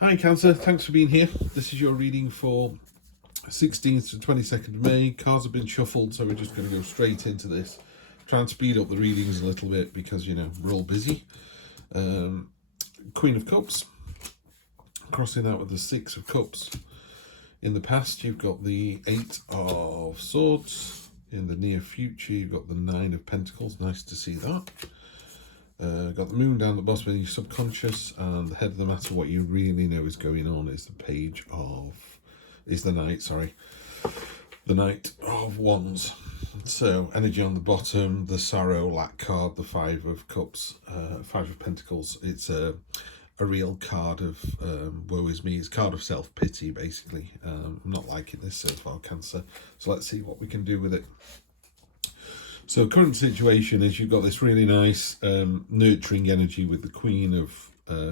Hi Cancer, thanks for being here. This is your reading for 16th to 22nd of May. Cards have been shuffled, so we're just going to go straight into this. Try and speed up the readings a little bit because, you know, we're all busy. Queen of Cups, crossing that with the Six of Cups. In the past, you've got the Eight of Swords. In the near future, you've got the Nine of Pentacles. Nice to see that. Got the Moon down at the bottom of your subconscious, and the head of the matter, what you really know is going on, is the Knight of Wands. So energy on the bottom, the sorrow, lack card, the Five of Cups, Five of Pentacles. It's a real card of woe is me. It's a card of self-pity, basically. I'm not liking this so far, Cancer. So let's see what we can do with it. So current situation is you've got this really nice nurturing energy with the Queen of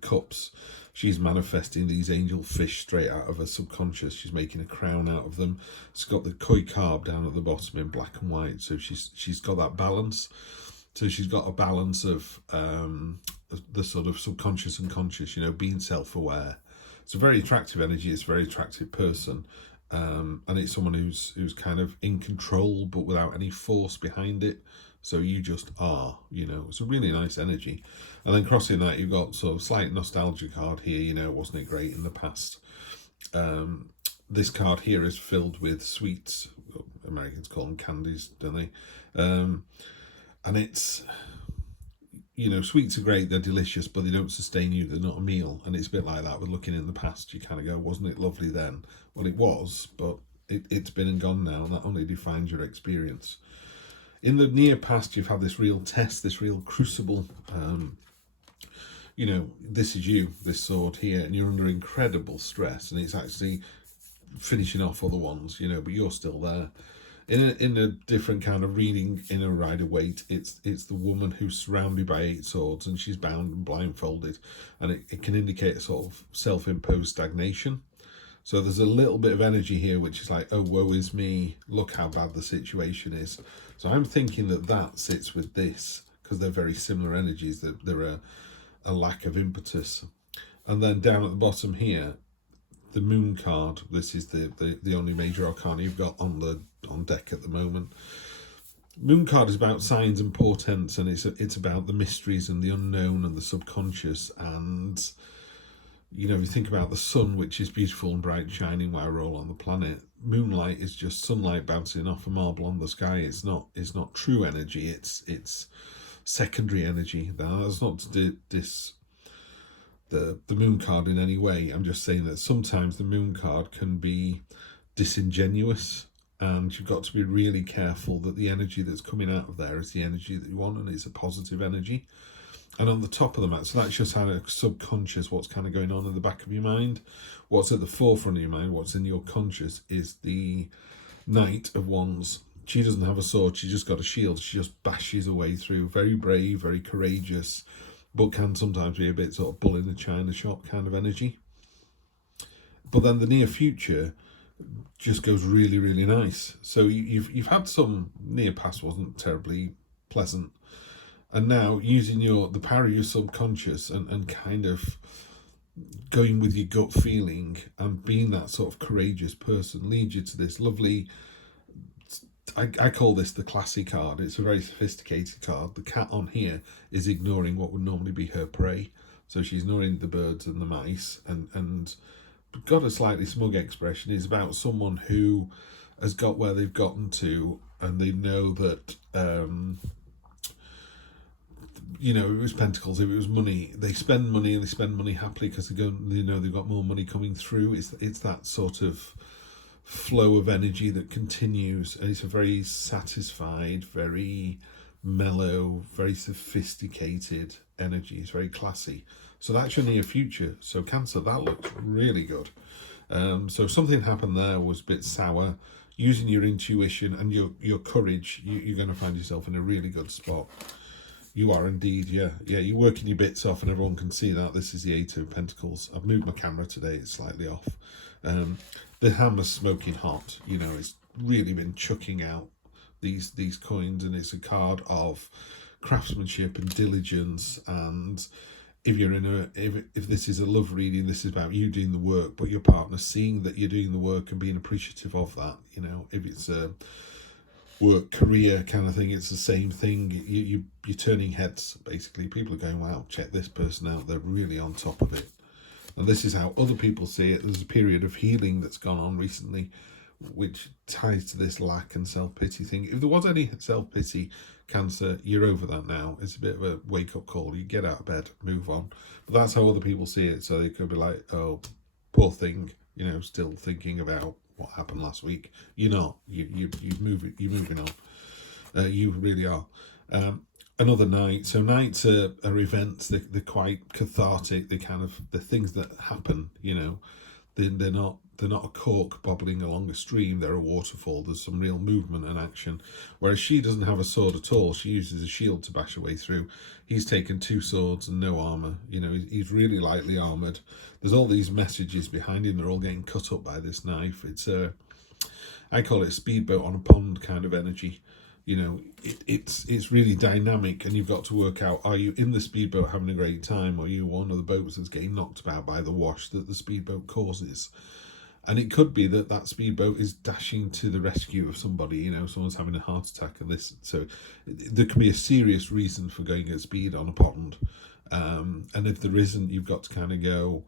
Cups. She's manifesting these angel fish straight out of her subconscious. She's making a crown out of them. It's got the koi carb down at the bottom in black and white. So she's got that balance. So she's got a balance of the sort of subconscious and conscious, you know, being self-aware. It's a very attractive energy. It's a very attractive person. And it's someone who's kind of in control but without any force behind it. So you just are, you know. It's a really nice energy. And then crossing that, you've got sort of slight nostalgia card here. You know, wasn't it great in the past? This card here is filled with sweets. Americans call them candies, don't they? And it's, you know, sweets are great, they're delicious, but they don't sustain you, they're not a meal. And it's a bit like that with looking in the past. You kind of go, wasn't it lovely then? Well, it was, but it's been and gone now, and that only defines your experience. In the near past, you've had this real test, this real crucible. You know, this is you, this sword here, and you're under incredible stress, and it's actually finishing off other ones, you know, but you're still there. In a different kind of reading, in a Rider-Waite, it's the woman who's surrounded by 8 swords and she's bound and blindfolded, and it can indicate a sort of self-imposed stagnation. So there's a little bit of energy here which is like, oh, woe is me, look how bad the situation is. So I'm thinking that sits with this, because they're very similar energies, that there are a lack of impetus. And then down at the bottom here, the Moon card. This is the only major arcana you've got on deck at the moment. Moon card is about signs and portents, and it's about the mysteries and the unknown and the subconscious. And you know, if you think about the sun, which is beautiful and bright, shining while we're all on the planet, moonlight is just sunlight bouncing off a marble on the sky. It's not true energy. It's secondary energy. Now, that's not to the moon card in any way. I'm just saying that sometimes the moon card can be disingenuous, and you've got to be really careful that the energy that's coming out of there is the energy that you want, and it's a positive energy. And on the top of the mat, so that's just how a subconscious, what's kind of going on in the back of your mind. What's at the forefront of your mind, what's in your conscious, is the Knight of Wands. She doesn't have a sword, she's just got a shield. She just bashes her way through. Very brave, very courageous, but can sometimes be a bit sort of bull in a china shop kind of energy. But then the near future just goes really, really nice. So you've had some near past wasn't terribly pleasant, and now using the power of your subconscious and kind of going with your gut feeling and being that sort of courageous person leads you to this lovely, I call this the classy card. It's a very sophisticated card. The cat on here is ignoring what would normally be her prey. So she's ignoring the birds and the mice, and got a slightly smug expression. Is about someone who has got where they've gotten to, and they know that, you know, it was pentacles, if it was money, they spend money, and they spend money happily because they know they've got more money coming through. It's that sort of flow of energy that continues, and it's a very satisfied, very mellow, very sophisticated energy. It's very classy. So that's your near future. So Cancer, that looks really good. So something happened there was a bit sour. Using your intuition and your courage, you're going to find yourself in a really good spot. You are indeed, yeah. You're working your bits off, and everyone can see that. This is the Eight of Pentacles. I've moved my camera today; it's slightly off. The hammer's smoking hot. You know, it's really been chucking out these coins, and it's a card of craftsmanship and diligence, and if you're in if this is a love reading, this is about you doing the work, but your partner seeing that you're doing the work and being appreciative of that. You know, if it's a work career kind of thing, it's the same thing. You're turning heads, basically. People are going, wow, check this person out, they're really on top of it. And this is how other people see it. There's a period of healing that's gone on recently, which ties to this lack and self-pity thing. If there was any self-pity, Cancer, you're over that now. It's a bit of a wake-up call. You get out of bed, move on. But that's how other people see it. So they could be like, oh, poor thing, you know, still thinking about what happened last week. You're not. You're moving on. You really are. Another night. So nights are events. They're quite cathartic. They're things that happen. You know, they're not a cork bobbling along a stream. They're a waterfall. There's some real movement and action. Whereas she doesn't have a sword at all. She uses a shield to bash her way through. He's taken 2 swords and no armor. You know, he's really lightly armored. There's all these messages behind him. They're all getting cut up by this knife. It's I call it a speedboat on a pond kind of energy. You know, it's really dynamic, and you've got to work out, are you in the speedboat having a great time, or are you one of the boats that's getting knocked about by the wash that the speedboat causes? And it could be that speedboat is dashing to the rescue of somebody, you know, someone's having a heart attack, and this, so there can be a serious reason for going at speed on a pond. And if there isn't, you've got to kind of go,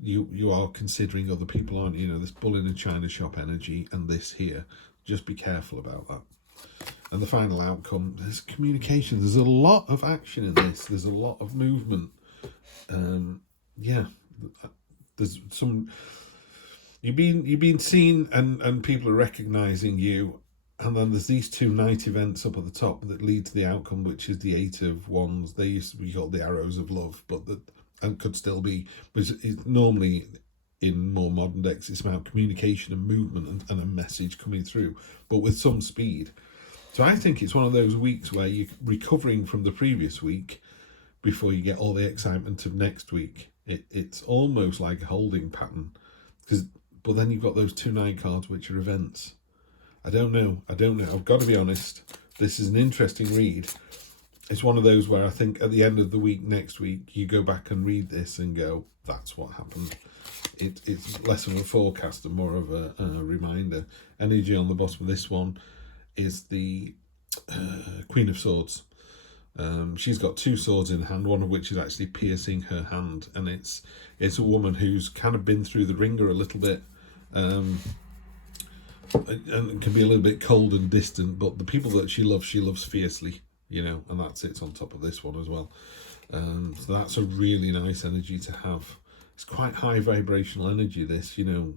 you are considering other people, aren't you? You know, this bull in a china shop energy and this here. Just be careful about that. And the final outcome, there's communication. There's a lot of action in this. There's a lot of movement. Yeah, there's some. You've been seen, and people are recognizing you. And then there's these 2 night events up at the top that lead to the outcome, which is the 8 of Wands. They used to be called the arrows of love, and could still be. But it's normally in more modern decks, it's about communication and movement and a message coming through, but with some speed. So I think it's one of those weeks where you're recovering from the previous week before you get all the excitement of next week. It's almost like a holding pattern, but then you've got those 2 night cards, which are events. I don't know. I've got to be honest. This is an interesting read. It's one of those where I think at the end of the week, next week, you go back and read this and go, that's what happened. It's less of a forecast and more of a reminder. Energy on the bottom of this one is the Queen of Swords. She's got 2 swords in hand, one of which is actually piercing her hand, and it's a woman who's kind of been through the ringer a little bit, and can be a little bit cold and distant, but the people that she loves fiercely, you know, and that sits on top of this one as well. So that's a really nice energy to have. It's quite high vibrational energy, this, you know.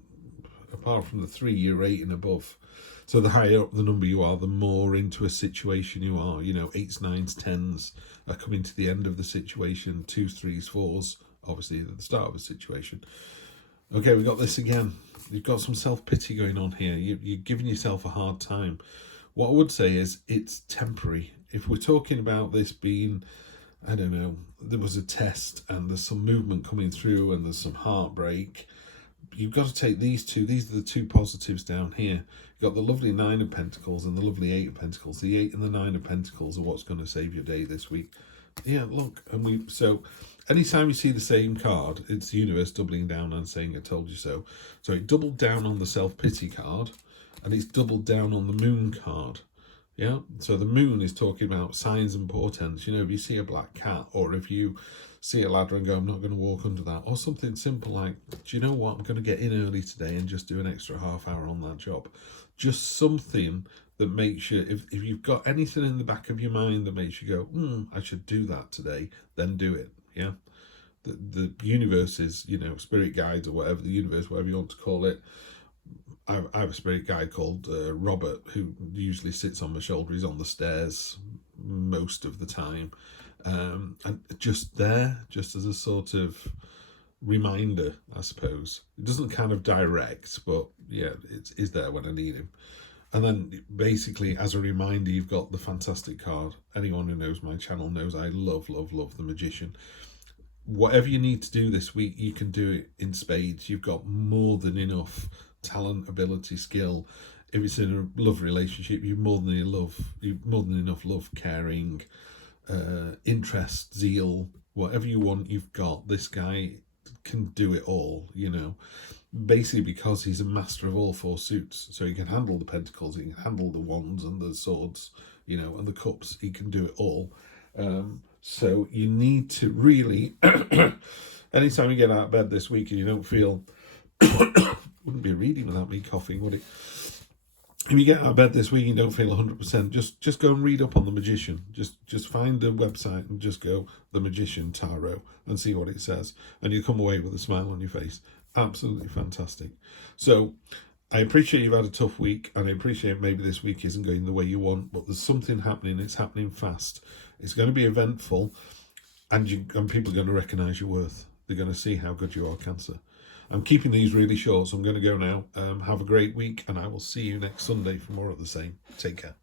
Apart from the 3, you're 8 and above. So the higher up the number you are, the more into a situation you are. You know, 8s, 9s, 10s are coming to the end of the situation. 2s, 3s, 4s, obviously at the start of a situation. Okay, we got this again. You've got some self-pity going on here. You're giving yourself a hard time. What I would say is it's temporary. If we're talking about this being, I don't know, there was a test and there's some movement coming through and there's some heartbreak, you've got to take these 2. These are the 2 positives down here. You've got the lovely 9 of Pentacles and the lovely 8 of Pentacles. The 8 and the 9 of Pentacles are what's going to save your day this week. Yeah, look, so anytime you see the same card, it's the universe doubling down and saying, I told you so. So it doubled down on the self-pity card, and it's doubled down on the moon card. Yeah, so the moon is talking about signs and portents. You know, if you see a black cat, or if you see a ladder and go, I'm not going to walk under that, or something simple like, do you know what, I'm going to get in early today and just do an extra half hour on that job. Just something that makes you, if you've got anything in the back of your mind that makes you go, I should do that today, then do it. Yeah, the universe is, you know, spirit guides or whatever, the universe, whatever you want to call it. I have a spirit guide called Robert, who usually sits on my shoulder. He's on the stairs most of the time, and just there, just as a sort of reminder, I suppose. It doesn't kind of direct, but yeah, it's there when I need him. And then basically as a reminder, you've got the fantastic card. Anyone who knows my channel knows I love the Magician. Whatever you need to do this week, you can do it in spades. You've got more than enough talent, ability, skill. If it's in a love relationship, you've more than enough love, caring, interest, zeal, whatever you want, you've got. This guy can do it all, you know, basically because he's a master of all four suits. So he can handle the pentacles, he can handle the wands and the swords, you know, and the cups. He can do it all. So you need to really, anytime you get out of bed this week and you don't feel, wouldn't be a reading without me coughing, would it? If you get out of bed this week and you don't feel 100%, just go and read up on the Magician. Just find the website and just go The Magician Tarot and see what it says, and you come away with a smile on your face. Absolutely fantastic. So I appreciate you've had a tough week, and I appreciate maybe this week isn't going the way you want, but there's something happening. It's happening fast. It's going to be eventful, and people are going to recognise your worth. They're going to see how good you are, Cancer. I'm keeping these really short, so I'm going to go now. Have a great week, and I will see you next Sunday for more of the same. Take care.